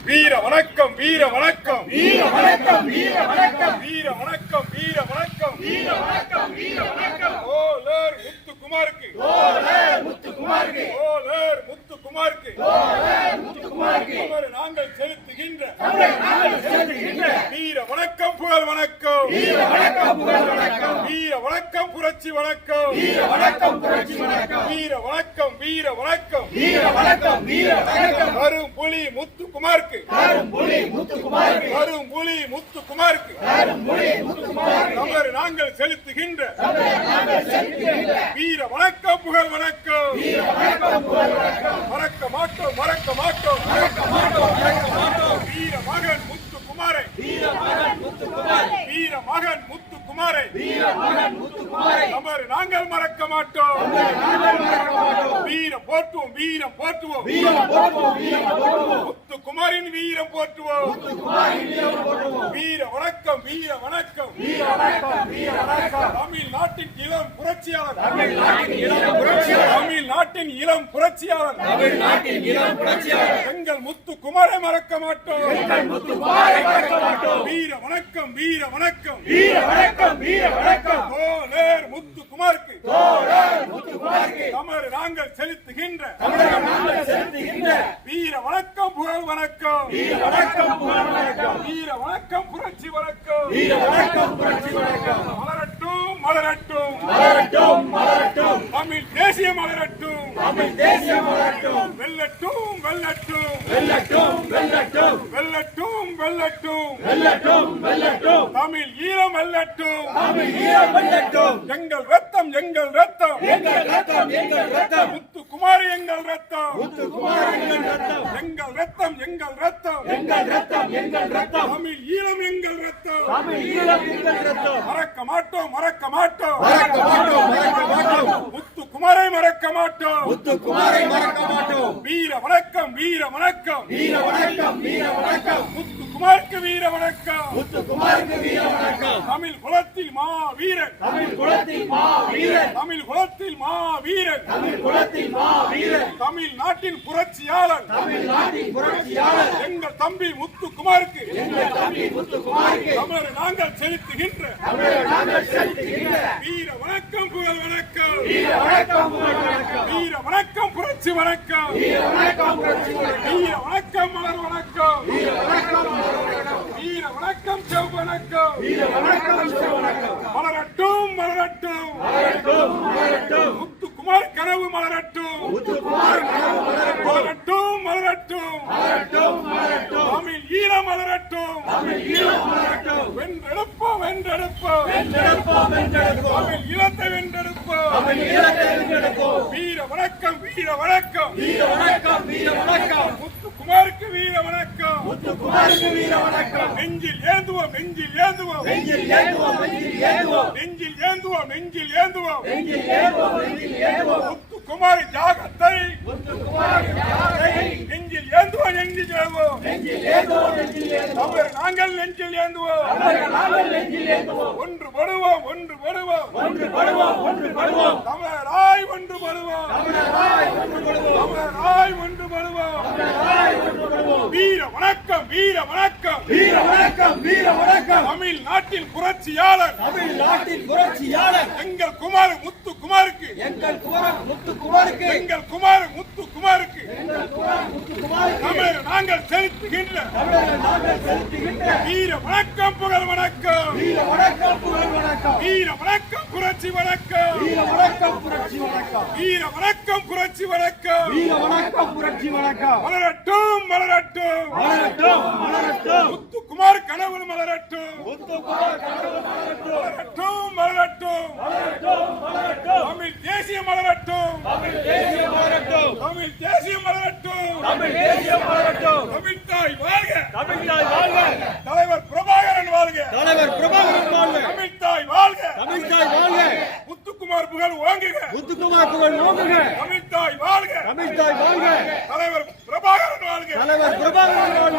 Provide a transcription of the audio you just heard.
வீர வணக்கம் வீர வணக்கம் வீர வணக்கம் வீர வணக்கம் வீர வணக்கம் வீர வணக்கம் வீர வணக்கம் வீர வணக்கம் ஓலர் முத்துக்குமாருக்கு ஓலர் முத்துக்குமாருக்கு ஓலர் முத்துக்குமாருக்கு ஓலர் முத்துக்குமாருக்கு அவரை நாங்கள் செலுத்துகின்ற வீர வணக்கம் புகழ் வணக்கம் வீர வணக்கம் புகழ் வணக்கம் வீர வணக்கம் புரட்சி வணக்கம் வீர வணக்கம் புரட்சி வணக்கம் வீர வணக்கம் வீர வணக்கம் வீர வணக்கம் வீர வணக்கம் கரும் புலி முத்துக்குமாருக்கு கரும்புலி முத்துக்குமாருக்கு கரும் புலி முத்துக்குமாருக்கு கரும்புலி முத்துக்குமாருக்கு அவரை நாங்கள் செலுத்துகின்ற வீர வணக்கம் புகழ் வணக்கம் வீர வணக்கம் புகழ் வணக்கம் மறக்க மாட்டோம் மறக்க மாட்டோம் மறக்க மாட்டோம் மறக்க மாட்டோம் வீர மகன் முத்துக்குமாரை வீர மகன் முத்துக்குமார் வீர மகன் முத்துக்குமாரை வீர மகன் முத்துக்குமாரை அவர் நாங்கள் மறக்க மாட்டோம் நாங்கள் மறக்க மாட்டோம் வீரம் போற்றுவோம் வீரம் போற்றுவோம் வீரம் போற்றுவோம் வீரம் போற்றுவோம் முத்துக்குமாரின் வீரம் போற்றுவோம் முத்துக்குமாரின் வீரம் போற்றுவோம் வீர வணக்கம் வீர வணக்கம் வீர வணக்கம் வீர வணக்கம் தமிழ்நாட்டின் இளம் புரட்சியாளர் தமிழ்நாட்டின் இளம் புரட்சியாளர் தமிழ்நாட்டின் இளம் புரட்சியாளர் தமிழ்நாட்டின் இளம் புரட்சியாளர் எங்கள் முத்துக்குமாரை மறக்க மாட்டோம் எங்கள் முத்துக்குமாரை மறக்க மாட்டோம் வீர வணக்கம் வீர வணக்கம் வீர வணக்கம் வீர வணக்கம் ஓலர் முத்துக்குமாருக்கு ஓலர் முத்துக்குமாருக்கு தமறு நாங்கள் செலுத்துகின்ற தமிழகம் நாங்கள் செலுத்துகின்ற வீர வணக்கம் புகழ் வணக்கம் வீர வணக்கம் புகழ் வணக்கம் வீர வணக்கம் புரட்சி வணக்கம் வீர வணக்கம் புரட்சி வணக்கம் மலரட்டும் மலரட்டும் மலரட்டும் மலரட்டும் தமிழ் தேசிய மலரட்டும் தமிழ் தேசியம் மலரட்டும் வெல்லட்டும் வெல்லட்டும் வெல்லட்டும் வெல்லட்டும் வெல்லட்டும் வெல்லட்டும் வெல்லட்டும் வெல்லட்டும் தமிழ் ஈரம் வெல்லட்டும் தமிழ் ஈரம் வெல்லட்டும் எங்கள் ரத்தம் எங்கள் ரத்தம் எங்கள் ரத்தம் எங்கள் ரத்தம் முத்துக்குமாரி எங்கள் ரத்தம் முத்துக்குமார் எங்கள் ரத்தம் எங்கள் ரத்தம் எங்கள் ரத்தம் எங்கள் ரத்தம் எங்கள் ரத்தம் தமிழ் ஈரம் எங்கள் ரத்தம் தமிழ் ஈரம் எங்கள் ரத்தம் மறக்க மாட்டோம் மறக்க மாட்டோம் மறக்க மாட்டோம் மறக்க மாட்டோம் முத்துக்குமாரை மறக்க மாட்டோம் முத்துக்குமாரை மறக்க மாட்டோம் வீர வணக்கம் வீர வணக்கம் வீர வணக்கம் வீர வணக்கம் முத்துக்குமாருக்கு வீர வணக்கம் முத்துக்குமாருக்கு வீர வணக்கம் தமிழ் குலத்தில் மா வீரன் தமிழ் குலத்தில் மா வீரன் தமிழ் குலத்தில் மா வீரன் தமிழ் குலத்தில் மா வீரன் தமிழ் நாட்டின் புரட்சியாளர் தமிழ்நாட்டின் புரட்சியாளர் எங்கள் தம்பி முத்துக்குமாருக்கு எங்கள் தம்பி முத்துக்குமாருக்கு தமிழர் நாங்கள் செலுத்துகின்ற தமிழர் நாங்கள் செலுத்துகின்ற வீர வணக்கம் புகழ் வணக்கம் வீர வணக்கம் புகழ் வணக்கம் வீர வணக்கம் புரட்சி வணக்கம் வீர வணக்கம் புரட்சி வணக்கம் வீர வணக்கம் மலர் வணக்கம் வீர வணக்கம் வணக்கம் வீர வணக்கம் செவ் வணக்கம் வீர வணக்கம் வணக்கம் மலரட்டும் மலரட்டும் மலரட்டும் மலரட்டும் முத்துக்குமார் கனவு மலரட்டும் முத்துக்குமார் கனவு மலரட்டும் மலரட்டும் மலரட்டும் மலரட்டும் மலரட்டும் தமிழ் ஈரம் மலரட்டும் தமிழ் ஈரம் மலரட்டும் வென்றெடுப்போம் வென்றெடுப்போம் வென்றெடுப்போம் வென்றெடுப்போம் தமிழ் ஈழத்தை வென்றெடுப்போம் தமிழ் ஈரத்தை வென்றெடுப்போம் வீர வணக்கம் வீர வணக்கம் வீர வணக்கம் வீர வணக்கம் முத்துக்குமாருக்கு வீர வணக்கம் முத்துக்குமாருக்கு வீர வணக்கம் நெஞ்சில் ஏந்துவோம் நெஞ்சில் ஏந்துவோம் நெஞ்சில் ஏந்துவோம் நெஞ்சில் ஏந்துவோம் நெஞ்சில் ஏந்துவோம் நெஞ்சில் ஏந்துவோம் நெஞ்சில் ஏந்துவோம் நெஞ்சில் ஏந்துவோம் முத்துக்குமாரி தியாகத்தை முத்துக்குமார் யாரை நெஞ்சில் ஏந்துவோம் நெஞ்சில் ஏந்துவோம் நெஞ்சில் ஏந்துவோம் நெஞ்சில் ஏந்துவோம் அவர் நாங்கள் நெஞ்சில் ஏந்துவோம் அவர்கள் நாங்கள் நெஞ்சில் ஏந்துவோம் ஒன்றுபடுவோம் ஒன்றுபடுவோம் ஒன்றுபடுவோம் ஒன்றுபடுவோம் தமிழராய் ஒன்றுபடுவோம் தமிழராய் ஒன்றுபடுவோம் தமிழராய் ஒன்றுபடுவோம் தமிழராய் ஒன்றுபடுவோம் வீர வணக்கம் வீர வணக்கம் வீர வணக்கம் வீர வணக்கம் தமிழ் நாட்டின் புரட்சியாளர் தமிழ்நாட்டின் புரட்சியாளர் எங்கள் குமார் முத்துக்குமாருக்கு எங்கள் குமார் முத்துக்குமாருக்கு எங்கள் குமார் முத்துக்குமாருக்கு எங்கள் குமார் முத்துக்குமாருக்கு தமிழர் நாங்கள் செலுத்துகின்ற தமிழர்கள் நாங்கள் செலுத்துகின்ற வீர வணக்கம் புகழ் வணக்கம் வீர வணக்கம் புகழ் வணக்கம் வீர வணக்கம் புரட்சி வணக்கம் வீர வணக்கம் புரட்சி வணக்கம் வீர வணக்கம் புரட்சி வணக்கம் வீர வணக்கம் புரட்சி வணக்கம் மலரட்டும் மலரட்டும் மலரட்டும் மலரட்டும் முத்துக்குமார் கனவு மலரட்டும் முத்துக்குமார் கனவு மலரட்டும் மலரட்டும் மலரட்டும் மலரட்டும் மலரட்டும் தமிழ் தேசிய மலரட்டும் தமிழ் தேசிய மலரட்டும் தமிழ் தேசிய மலரட்டும் தமிழ் தேசிய மலரட்டும் தமிழ் தாய் வாழ்க தமிழ் தாய் வாழ்க தலைவர் பிரபாகரன் வாழ்க தலைவர் பிரபாகரன் வாழ்க தமிழ் தாய் வாழ்க தமிழ் தாய் வாழ்க முத்துக்குமார் புகழ் ஓங்குக முத்துக்குமார் புகழ் ஓங்குக தமிழ் தாய் வாழ்க தமிழ் தாய் வாழ்க தலைவர் பிரபாகரன் வாழ்க தலைவர் பிரபாகரன் வாழ்க